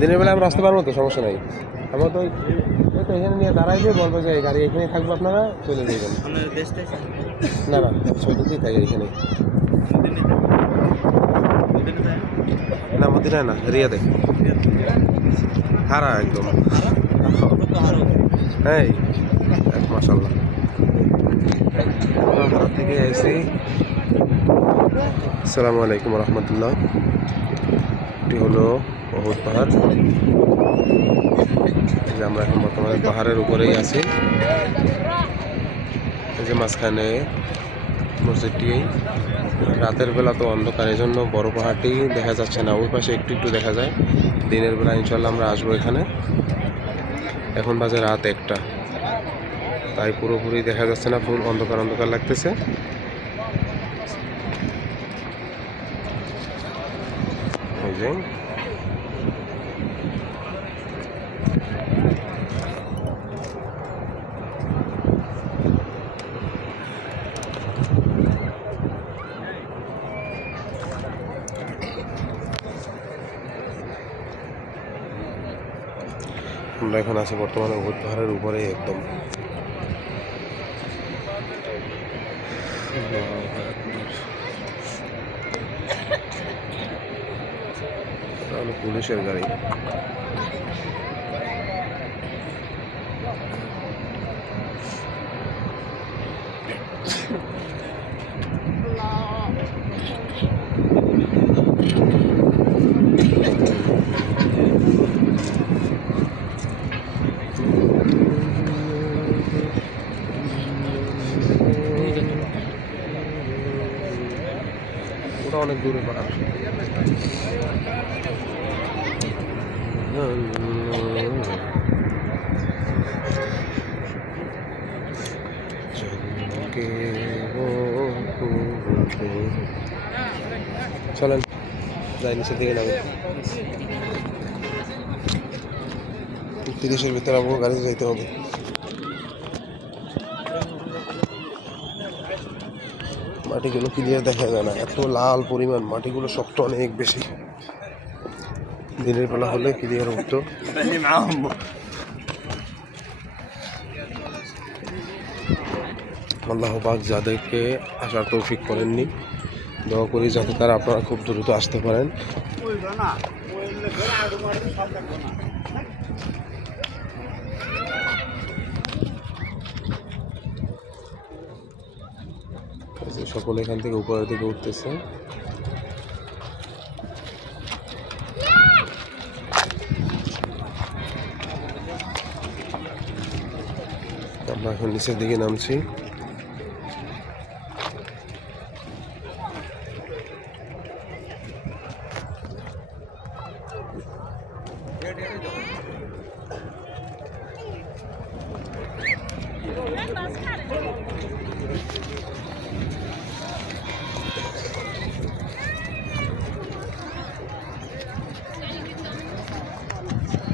দিনের বেলা আমরা আসতে পারবো তো, সমস্যা নাই। আমরা তো এই তো এখানে নিয়ে দাঁড়াইবে, বলবো যে গাড়ি এখানেই থাকবো, আপনারা চলে যাবেন। না না, ছয়টাতেই থাকে এখানে। না মদিনায় না, রিয়াদে। হারা একদম। হ্যাঁ মাশাআল্লাহ, হারা থেকে এসে। আসসালামু আলাইকুম রহমতুল্লাহ। এটি হলো অহুদ পাহাড়। এই যে আমরা এখন বর্তমানে পাহাড়ের উপরেই আছি। এই যে মাঝখানে মসজিদটি। রাতের বেলা তো অন্ধকার, এই জন্য বড় পাহাড়টি দেখা যাচ্ছে না, ওই পাশে একটু একটু দেখা যায়। দিনের বেলা ইনশাল্লাহ আমরা আসবো এখানে। এখন বাজে রাত 1টা, তাই পুরোপুরি দেখা যাচ্ছে না, ফুল অন্ধকার অন্ধকার লাগতেছে। এই যে আমরা এখন আছি বর্তমানে অহুদ পাহাড়ের উপরেই একদম। তাহলে পুলিশের গাড়ি। ওটা অনেক দূরে পাহাড়। চলেন যাই, নিচের দিকে নামি। 30-এর ভিতরে আমাকে গাড়িতে যাইতে হবে। মাটিগুলো ক্লিয়ার দেখা যায় না, এত লাল পরিমাণ, মাটিগুলো শক্ত অনেক বেশি। দিনের বেলা হলে ক্লিয়ার উঠতো। আল্লাহ পাক যাদেরকে আসার তৌফিক করেননি, দোয়া করি যাতে তারা আপনারা খুব দ্রুত আসতে পারেন। সকলে এখান থেকে উপরের দিকে উঠতেছে। আমরা এখন নিচের দিকে নামছি।